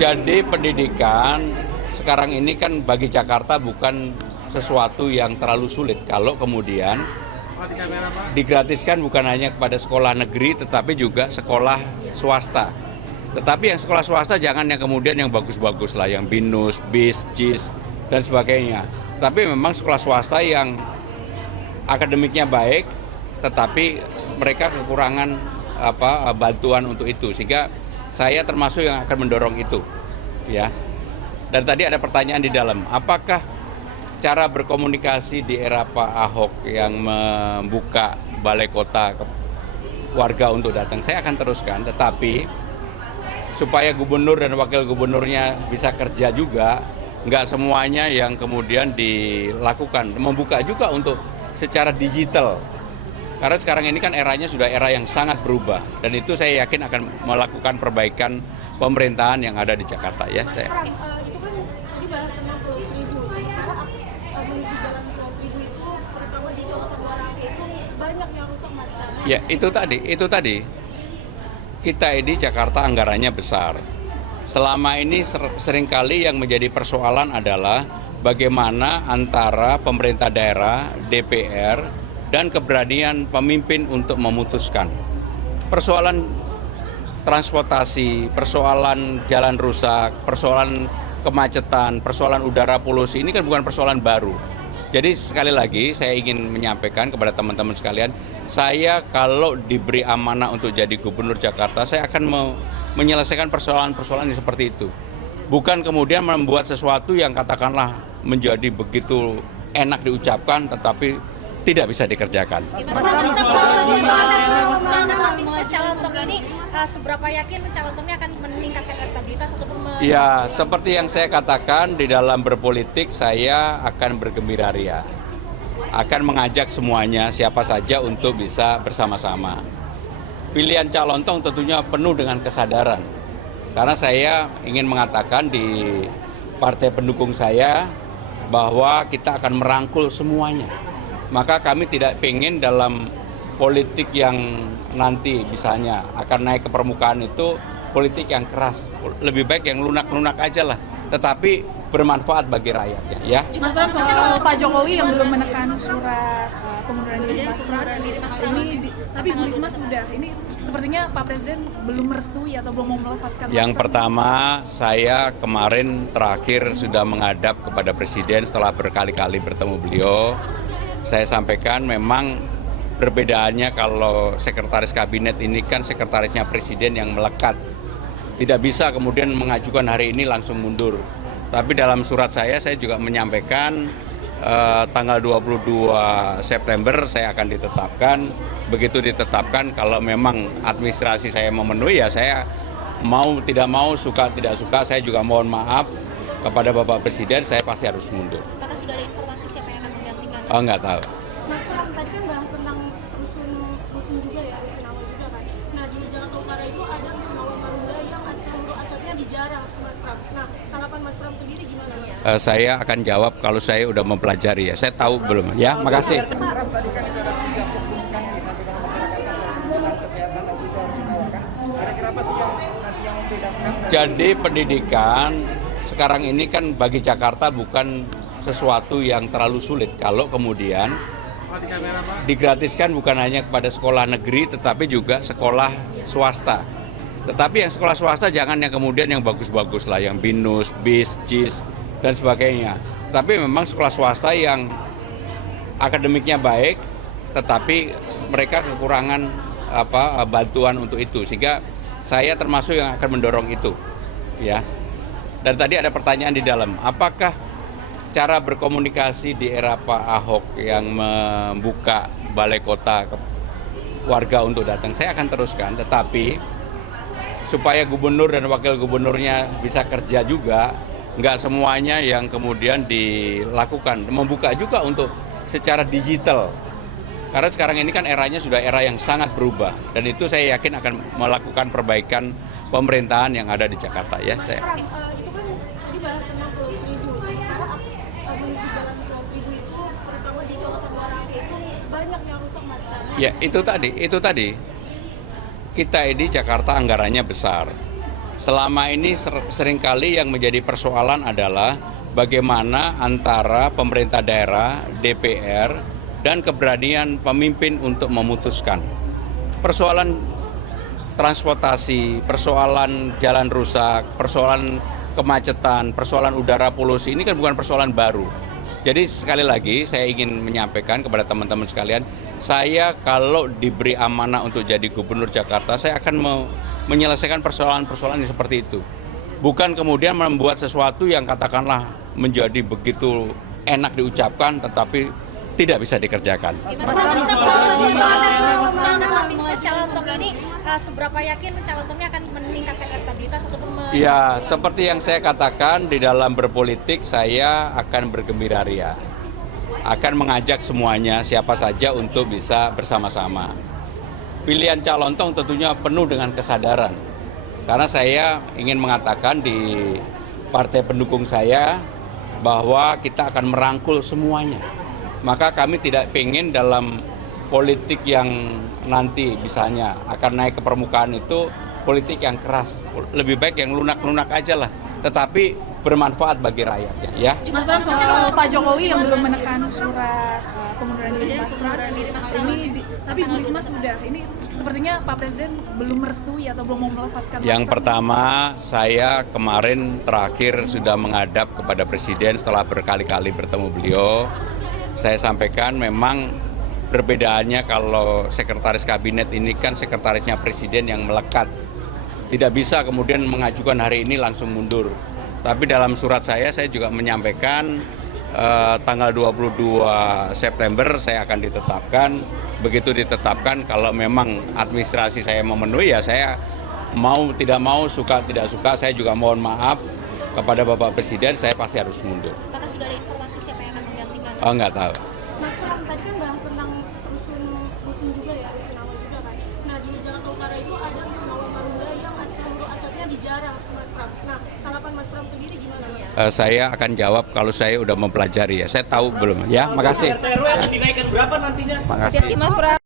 Jadi pendidikan sekarang ini kan bagi Jakarta bukan sesuatu yang terlalu sulit kalau kemudian digratiskan bukan hanya kepada sekolah negeri tetapi juga sekolah swasta. Tetapi yang sekolah swasta jangan yang kemudian yang bagus-bagus lah, yang BINUS, BIS, JIS, dan sebagainya. Tapi memang sekolah swasta yang akademiknya baik tetapi mereka kekurangan bantuan untuk itu, sehingga saya termasuk yang akan mendorong itu, ya. Dan tadi ada pertanyaan di dalam, apakah cara berkomunikasi di era Pak Ahok yang membuka balai kota ke warga untuk datang, saya akan teruskan, tetapi supaya gubernur dan wakil gubernurnya bisa kerja juga, nggak semuanya yang kemudian dilakukan, membuka juga untuk secara digital. Karena sekarang ini kan eranya sudah era yang sangat berubah, dan itu saya yakin akan melakukan perbaikan pemerintahan yang ada di Jakarta, ya. Itu kan tadi bahas tentang Pulau Seribu, sementara akses menuju jalan Pulau Seribu itu terutama di kawasan Warake itu banyak yang rusak, Mas. Ya, itu tadi. Kita ini Jakarta anggarannya besar. Selama ini seringkali yang menjadi persoalan adalah bagaimana antara pemerintah daerah, DPR, dan keberanian pemimpin untuk memutuskan. Persoalan transportasi, persoalan jalan rusak, persoalan kemacetan, persoalan udara polusi, ini kan bukan persoalan baru. Jadi sekali lagi saya ingin menyampaikan kepada teman-teman sekalian, saya kalau diberi amanah untuk jadi gubernur Jakarta, saya akan menyelesaikan persoalan-persoalan yang seperti itu. Bukan kemudian membuat sesuatu yang katakanlah menjadi begitu enak diucapkan, tetapi tidak bisa dikerjakan. Proses Calontong ini seberapa yakin Calontong ini akan meningkatkan elektabilitas ataupun Ya, seperti yang saya katakan di dalam berpolitik, saya akan bergembira ria. Akan mengajak semuanya siapa saja untuk bisa bersama-sama. Pilihan Calontong tentunya penuh dengan kesadaran. Karena saya ingin mengatakan di partai pendukung saya bahwa kita akan merangkul semuanya. Maka kami tidak ingin dalam politik yang nanti misalnya akan naik ke permukaan itu politik yang keras. Lebih baik yang lunak-lunak aja lah, tetapi bermanfaat bagi rakyatnya, ya. Mas Pram, soal Pak Jokowi yang belum menekan surat pengunduran diri Mas Pram ini, tapi Bu Risma sudah. Ini sepertinya Pak Presiden belum merestui atau belum mau melepaskan. Yang pertama, saya kemarin terakhir sudah menghadap kepada Presiden setelah berkali-kali bertemu beliau. Saya sampaikan memang perbedaannya kalau sekretaris kabinet ini kan sekretarisnya Presiden yang melekat. Tidak bisa kemudian mengajukan hari ini langsung mundur. Tapi dalam surat saya juga menyampaikan tanggal 22 September saya akan ditetapkan. Begitu ditetapkan, kalau memang administrasi saya memenuhi, ya saya mau tidak mau, suka tidak suka, saya juga mohon maaf kepada Bapak Presiden, saya pasti harus mundur. apakah sudah ada informasi siapa yang akan menggantikan? Oh, nggak tahu. Mas Pram, tadi kan bahas tentang rusun juga ya, rusunawa juga kan. Nah, di Jakarta Utara itu ada rusunawa Marunda yang seluruh asetnya dijarah, Mas Pram. Nah, tanggapan Mas Pram sendiri gimana ya? Saya akan jawab kalau saya udah mempelajari, ya. Saya tahu belum, ya. Makasih. Tadi kan itu ada 3 fokuskan yang disampaikan masyarakat tentang kesehatan dan juga rusunawa kan. Kira-kira apa sih yang nanti yang membedakan? Jadi pendidikan sekarang ini kan bagi Jakarta bukan sesuatu yang terlalu sulit kalau kemudian digratiskan bukan hanya kepada sekolah negeri tetapi juga sekolah swasta. Tetapi yang sekolah swasta jangan yang kemudian yang bagus-bagus lah, yang BINUS, BIS, JIS, dan sebagainya. Tapi memang sekolah swasta yang akademiknya baik tetapi mereka kekurangan bantuan untuk itu, sehingga saya termasuk yang akan mendorong itu, ya. Dan tadi ada pertanyaan di dalam, apakah cara berkomunikasi di era Pak Ahok yang membuka balai kota ke warga untuk datang, saya akan teruskan, tetapi supaya gubernur dan wakil gubernurnya bisa kerja juga, nggak semuanya yang kemudian dilakukan, membuka juga untuk secara digital. Karena sekarang ini kan eranya sudah era yang sangat berubah, dan itu saya yakin akan melakukan perbaikan pemerintahan yang ada di Jakarta, ya. Mas Pram, itu kan tadi bahas tentang Pulau Seribu, sementara akses menuju jalan Pulau Seribu itu terutama di kawasan Warake itu banyak yang rusak, Mas Pram. Ya, itu tadi. Kita ini Jakarta anggarannya besar. Selama ini seringkali yang menjadi persoalan adalah bagaimana antara pemerintah daerah, DPR, dan keberanian pemimpin untuk memutuskan. Persoalan transportasi, persoalan jalan rusak, persoalan kemacetan, persoalan udara polusi ini kan bukan persoalan baru. Jadi sekali lagi saya ingin menyampaikan kepada teman-teman sekalian, saya kalau diberi amanah untuk jadi gubernur Jakarta, saya akan menyelesaikan persoalan-persoalan yang seperti itu. Bukan kemudian membuat sesuatu yang katakanlah menjadi begitu enak diucapkan tetapi tidak bisa dikerjakan. Calontong ini seberapa yakin Calontong ini akan meningkatkan elektabilitas ataupun Ya, seperti yang saya katakan di dalam berpolitik saya akan bergembira ria. Akan mengajak semuanya siapa saja untuk bisa bersama-sama. Pilihan Calontong tentunya penuh dengan kesadaran. Karena saya ingin mengatakan di partai pendukung saya bahwa kita akan merangkul semuanya. Maka kami tidak ingin dalam politik yang nanti misalnya akan naik ke permukaan itu politik yang keras. Lebih baik yang lunak-lunak aja lah. Tetapi bermanfaat bagi rakyatnya. Ya. Mas Pram, soal Pak Jokowi yang belum menekan surat pengunduran diri Mas Pram, tapi Bu Risma sudah. Ini sepertinya Pak Presiden belum merestui atau belum mau melepaskan. Yang pertama, saya kemarin terakhir sudah menghadap kepada Presiden setelah berkali-kali bertemu beliau. Saya sampaikan memang perbedaannya kalau sekretaris kabinet ini kan sekretarisnya Presiden yang melekat. Tidak bisa kemudian mengajukan hari ini langsung mundur. Tapi dalam surat saya juga menyampaikan tanggal 22 September saya akan ditetapkan. Begitu ditetapkan kalau memang administrasi saya memenuhi ya saya mau tidak mau, suka tidak suka, saya juga mohon maaf kepada Bapak Presiden, saya pasti harus mundur. apakah sudah ada informasi siapa yang akan menggantikan? Oh, nggak tahu. Mas Pram, tadi kan bahas tentang rusun juga ya, rusunawa juga kan. Nah di Jakarta Utara itu ada rusunawa Marunda yang seluruh asetnya dijarah, Mas Pram. Nah tanggapan Mas Pram sendiri gimana? Saya akan jawab kalau saya udah mempelajari ya. Saya tahu belum ya. Makasih. RT RW akan dinaikkan berapa nantinya? Makasih. Mas Pram.